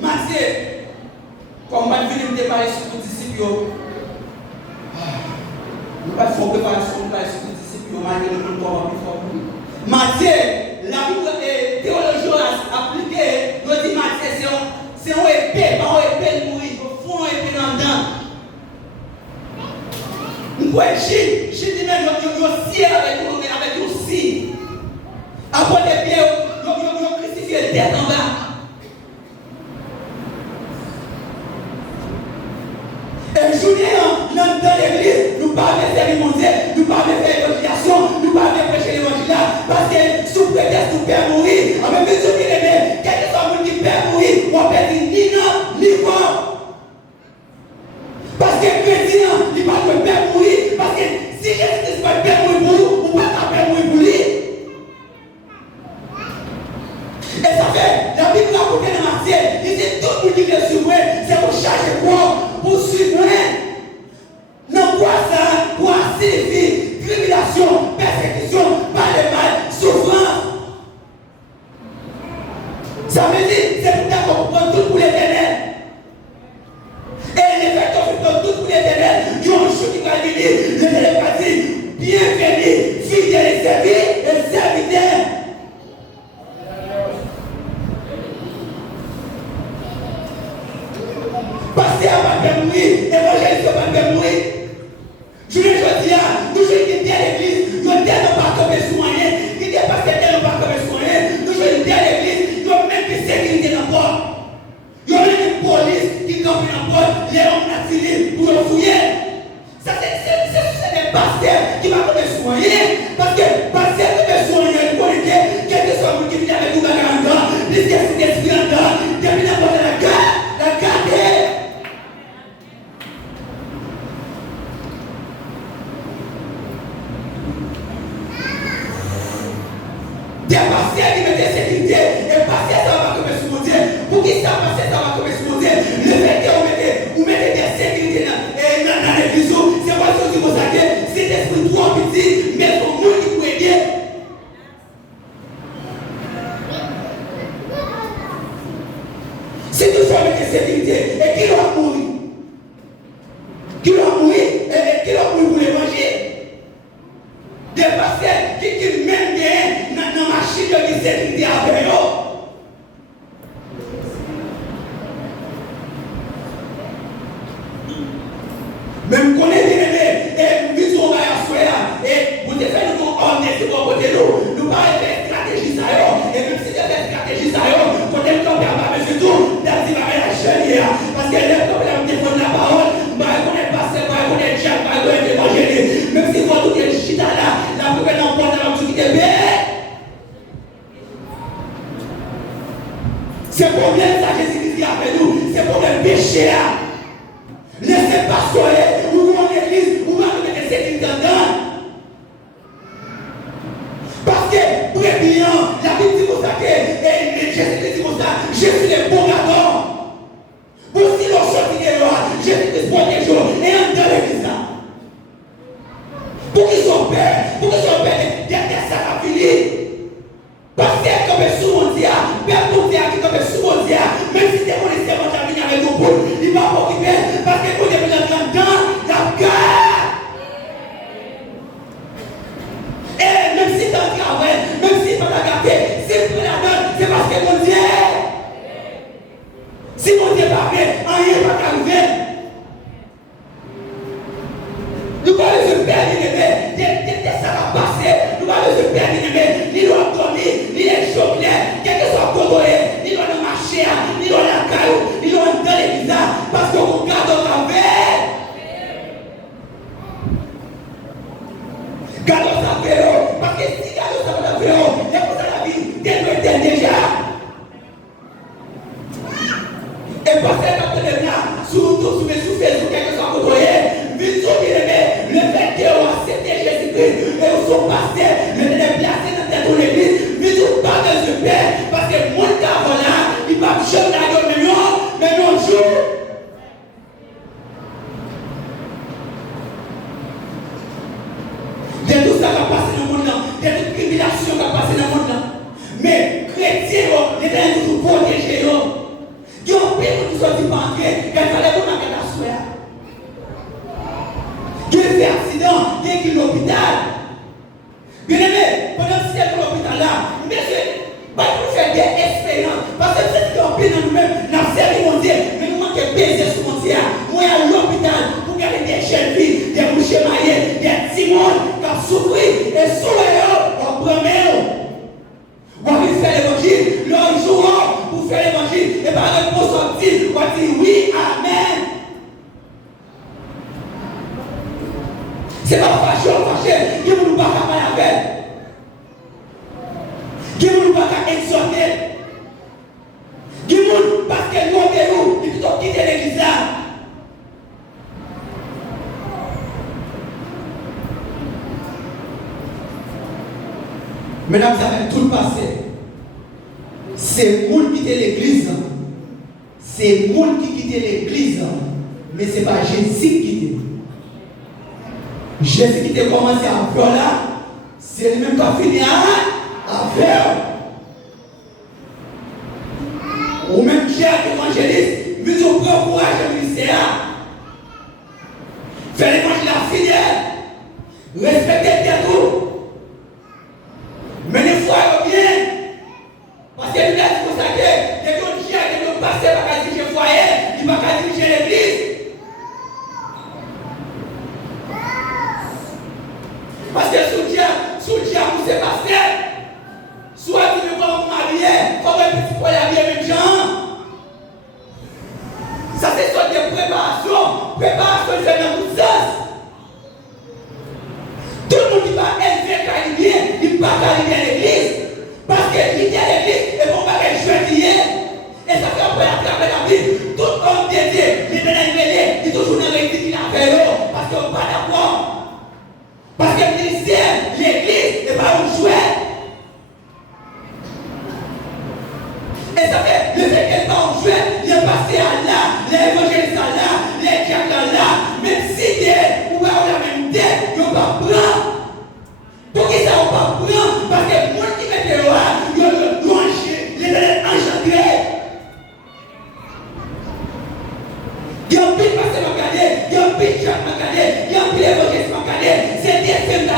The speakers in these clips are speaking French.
Matthieu, comme je vais me déparer sur les disciples, nous ne pas faire préparation sur les disciples, malgré le corps plus fort. Matthieu, la Bible est théologienne appliquée, nous dit Matthieu, c'est un épée, pas un épée de mourir, il faut un épée dans le dent. Nous pouvons Gilles dit même, il y a aussi avec aussi. Après des pieds, il y a crucifié la tête en bas. Et Julien, dans l'église, nous parlons de cérémonie, nous parlons de l'évangélisation, nous parlons de prêcher l'évangile parce que sous prétexte nous père mourir, en même temps, quel que soit le monde qui perd mourir, on peut dire ni non, ni bon. Parce que chrétien, il parle de père mourir, parce que si Jésus-Christ va père mourir pour nous, on ne peut pas père mourir pour lui. Et ça fait, la Bible a coupé dans Matthieu, il dit tout le monde qui est sur moi, c'est pour chercher quoi? Pour suivre moi. Non, quoi ça? Quoi signifie tribulation, persécution, pas de mal, souffrance. Ça veut dire, c'est pour ça qu'on prend tout pour l'éternel. Et les faits qu'on prend tout pour l'éternel, il y a un jour qui va venir, l'éternel va dire, bienvenue, fidèle et serviteur. Passer à ma mourir, évangéliste à ma mourir. Je veux dire, nous jouons une telle église, nous ne sommes pas comme les soignés, nous ne sommes pas comme les soignés, nous jouons une telle église, nous avons même une sécurité dans le port. Nous avons une police qui campe dans le port, les hommes natifs pour nous fouiller. Ça, c'est des pasteurs qui vont comme les soignés, parce que pasteur comme les soignés, vous connaissez, quel que soit le qui vient avec nous dans un gars, les esprits en gars, depuis la porte de la gare est. Des pasteurs qui mettent des sécurité, et pasteurs ça va comme sur mon Dieu. Pour qui ça passe, ça va comme sur mon Dieu. Le fait que vous mettez des sécurités dans l'église, c'est pas ce qui vous a dit, c'est des esprits trop petits, mais pour nous qui pouvez bien. C'est toujours avec des sécurités, et qui doit mourir? Qui doit mourir? Et qui doit mourir pour l'évangile? Des pasteurs qui mènent dans la machine de sécurité avec eux. Même qu'on est bien aimé, et nous sommes à la et vous devez nous emmener sur votre côté, nous parlons de stratégie, et même si vous avez stratégie, quand elle tombe à M. Tout, la dit va la chaîne, parce qu'elle est comme la défendre la parole, on est passé, on est déjà, on est évangéliste, même si vous tout est chita là, la poubelle n'en porte dans tout qui est bien. C'est pour bien ça Jésus-Christ avec nous, c'est pour le péché. Laissez pas soyer, ou en église, ou en mettre des sécurités dedans. Parce que, très bien, la Bible dit comme ça que, et Jésus dit comme ça, Jésus est bon gardant. Pour si l'on chante qui est là, Jésus protège et en dans l'église là. Pour qu'ils soient pères, derrière ça va finir. Parce que comme sous mon Dieu, père pour Dieu, comme sous mon Dieu, même si des policiers vont venir avec nous, il va pas occuper, parce que vous devez entrer dans la guerre. Et même si tu as travail, même si tu as gardé, si tu la donnes, c'est parce que mon Dieu. Si mon Dieu parle, rien ne va t'arriver. Nous parlons de père bien-aimé, ça va passer. Nous parlons de père bien-aimé, il doit dormir, il est choqué, quel que soit congolais, il doit marcher, il doit la caillou, il doit dans les visages, parce qu'on garde notre vie. Gardons sa vélo, parce que si gardons sa vélo, il y a pour la vie, déjà. Et parce que quand là, sur Facebook, quel que soit congolais, le fait qu'on a accepté Jésus-Christ et son pasteur, le déplacé dans ton église, mais tu parles de ce père, parce que mon temps là, il va me jeter dans le mais non, jour. De tout ça va passer dans le monde là, de toute tribulation va passer dans le monde là. Mais chrétiens, les gens toujours protégés. Il y a un pays qui sont pas entrés, il fallait qu'on ait la soie. Il y a fait accident, il y a qui l'hôpital. Bien aimé, pendant que c'est l'hôpital là, monsieur, pour faire des expériences, parce que c'est un pays dans nous-mêmes, dans le service mondial, mais nous manquons de baiser sur mon dieu. Moi, à l'hôpital, pour garder des jeunes filles, des bouchers mariés, des petits monde qui ont souffert, et sous les on promet. On va faire l'évangile, leur jour pour faire l'évangile, et par réponse sortir, on va dire oui, amen. C'est pas fâché, qui ne nous pas parler avec, qui ne nous pas exhorter, qui ne parce que nous, il faut quitter l'église là. Mesdames, ça va tout passer. C'est monde qui quitte l'église. C'est monde qui quitte l'église. Mais ce n'est pas Jésus qui quitte. Jésus qui a commencé à faire là, c'est lui-même qui a fini à faire. Ou même Jacques évangéliste, mais on prend courage au ministère. Faire l'évangile à fidèle. Respecter tout. Mais les fois, bien. Parce que nous avons consacré, les gens qui ont passé par diriger le foyer, ils ne vont pas diriger l'église. Parce que sous le diable, vous s'est passé. Soit tu ne veux pas vous marier, comme un petit foyer habillé avec gens. Ça, c'est sorte de préparation. Préparation, c'est dans tout sens. Tout le monde qui va élever caribien, il ne va pas caribien à l'église. Parce qu'il y a l'église, et on va les jouer. Et ça fait après la Bible. Tout homme dédié, il est dans l'église, il est toujours dans l'église qu'il a fait. Parce qu'on n'est pas d'accord. Parce que le ministère, l'église, n'est pas un jouet. Et ça fait, le fait qu'elle n'est pas un jouet, il est passé à là, l'évangéliste à là, les diacres à là, même si Dieu ou la même tête, il ne va pas prendre. Pour qui ça ne va pas prendre? Parce que le monde qui met le roi, il est engendré. Il y a un peu de pasteur à regarder, il y a un peu de Jacques à regarder, il y a un peu d'évangéliste à regarder. C'est des femmes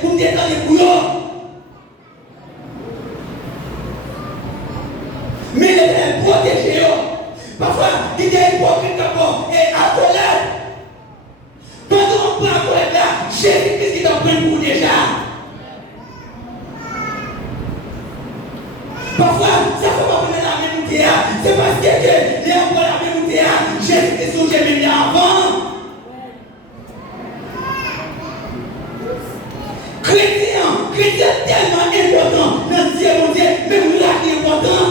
pour me détendre les bouillons. Mais il est protégé. Parfois, il y a hypocrite d'abord et accolade. Pendant qu'on prend accolade là, Jésus-Christ qui t'en prend pour déjà. Parfois, ça ne faut pas prendre la même outil. C'est parce que les gens prennent la même outil. Jésus-Christ où j'ai mis avant. Chrétien tellement important dans Dieu, mon Dieu, même là qui est important.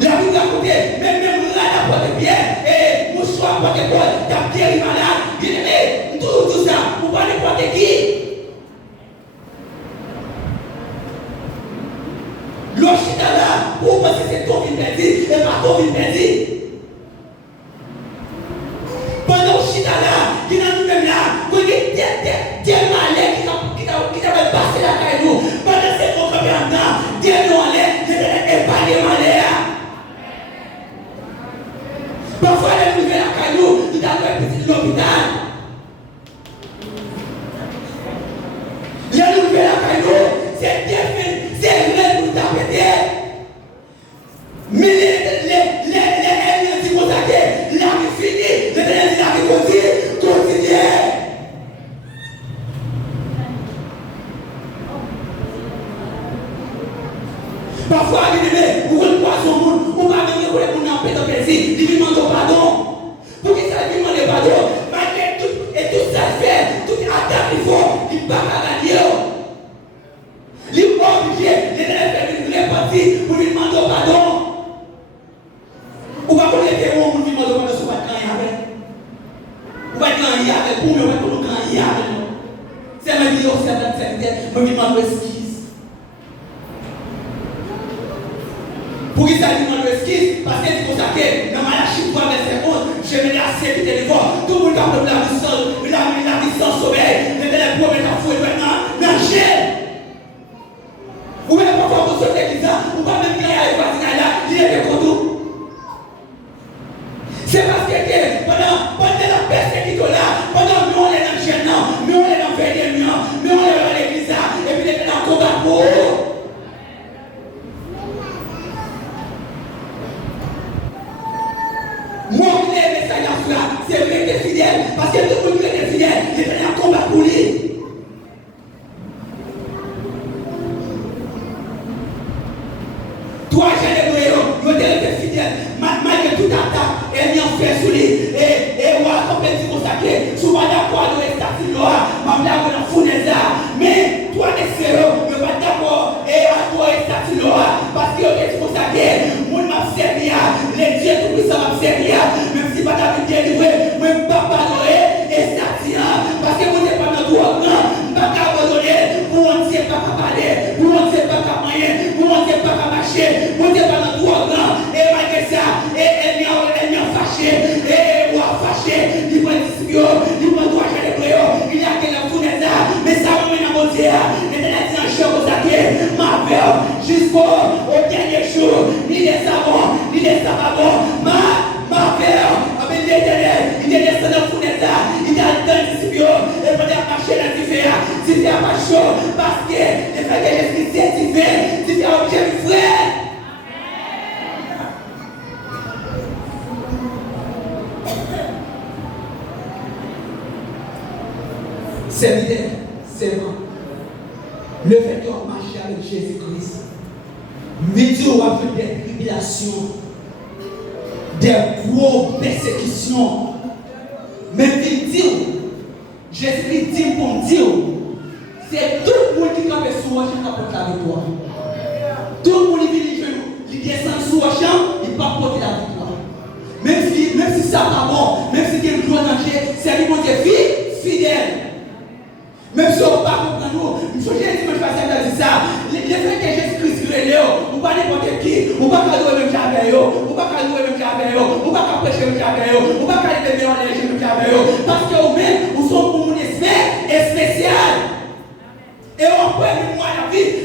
La Bible a côté, même là, la porte de pierre, et mouchoir, porte de porte, ta pierre est malade, bien aimé, tout ça, vous parlez de qui? L'Ochita là, pour penser que c'est ton vie perdu, et pas ton vie perdu. Pendant l'Ochita là, qui n'a nous-mêmes là, vous avez des malais qui t'avaient passé la caille nous. Pendant ces mots comme maintenant, Dieu nous allait, Dieu n'allait pas les malais. Parfois, les nouvelles à caille nous, nous avons petit l'hôpital. Les nouvelles à caille nous, c'est bien fait, c'est vrai pour t'apprêter. Mais les ennemis qui vont attaquer, la vie finie, les ennemis qui continuent. Parfois, vous ne pas son monde, vous ne pouvez pas venir en paix de plaisir, il lui demande pardon. Pour qu'il ça lui demande pardon, malgré tout, et tout ça fait, tout attaque il faut, il ne va pas gagner. Il est obligé, les élèves les partis pour lui demander pardon. Ou pas pour les démons pour lui demander pardon, ce n'est pas quand il y avait. Ou pas quand il y avait, pour lui, ou pas quand il y avait. C'est ma vie, c'est la tête, je me demande excuse. Pour qu'il s'agisse de l'esquisse, parce que c'est comme ça que dans Malachie 3, verset 11, je mets la sécurité des voix. Tout le monde a la vie sans sommeil. Les élèves pour mettre en fouet maintenant, dans le gel. Ou même parfois vous sautez qui ça, ou pas même quand il y a les voisins là, il est fait des miens, mais on est à l'église et puis il est dans le combat pour. Moi, qui est message là, c'est vrai que fidèle, parce que tout le monde qui est fidèle, il est dans le combat pour lui. Toi, j'ai les moyens, vous êtes fidèles, malgré toute attaque, et mis en fait sur lui, et voilà, comme elle dit consacré, souvent d'accord, nous est sorti là, ma blague, on a fourni ça, mais toi, les sérieux, ne pas d'accord, et à toi, est sorti là, parce que vous êtes consacré, mon m'a servi, les dieux tout puissants m'a servi, même si pas David délivré, même pas pardonné, et sorti, parce que vous n'êtes pas dans tout, non, pas abandonné, vous ne savez pas parler, vous ne savez pas moyen, vous ne savez pas marcher, vous n'êtes pas dans tout, et malgré ça, et elle m'a fâché, et moi fâché, il m'a dit, il m'a dit, il y a quelqu'un qui a ça, mais ça va mener à mon Dieu, et il a dit un chien au saké, ma peur, jusqu'au dernier jour, ni des savants, ni des savants, ma peur, avec l'éternel, il est descendu dans le il a dans le disciple, et pour marcher dans le différent, si c'est pas chaud, parce que le fait que Jésus c'est divin, si c'est objet du frère. C'est vrai. Le fait qu'on marche avec Jésus-Christ, médias ou avec des tribulations, des gros persécutions, mais il dit, Jésus-Christ dit pour me dire, c'est tout le monde qui campe sur le champ qui porte la victoire. Tout le monde qui descend sur le champ, il va porter la victoire. Même si ça va bon, même si il y a une grande danger, c'est lui qui est fidèle. Même si on ne peut pas comprendre nous, je dis que je vais ça. Le fait que Jésus-Christ est là, on ne peut pas n'importe qui, on ne peut pas louer même jamais, on ne peut pas louer même jamais, on ne peut pas prêcher même jamais, on ne peut pas aller bien en léger même jamais, parce que vous-même, vous sommes pour mon espèce spécial. Et on peut même moi la vie,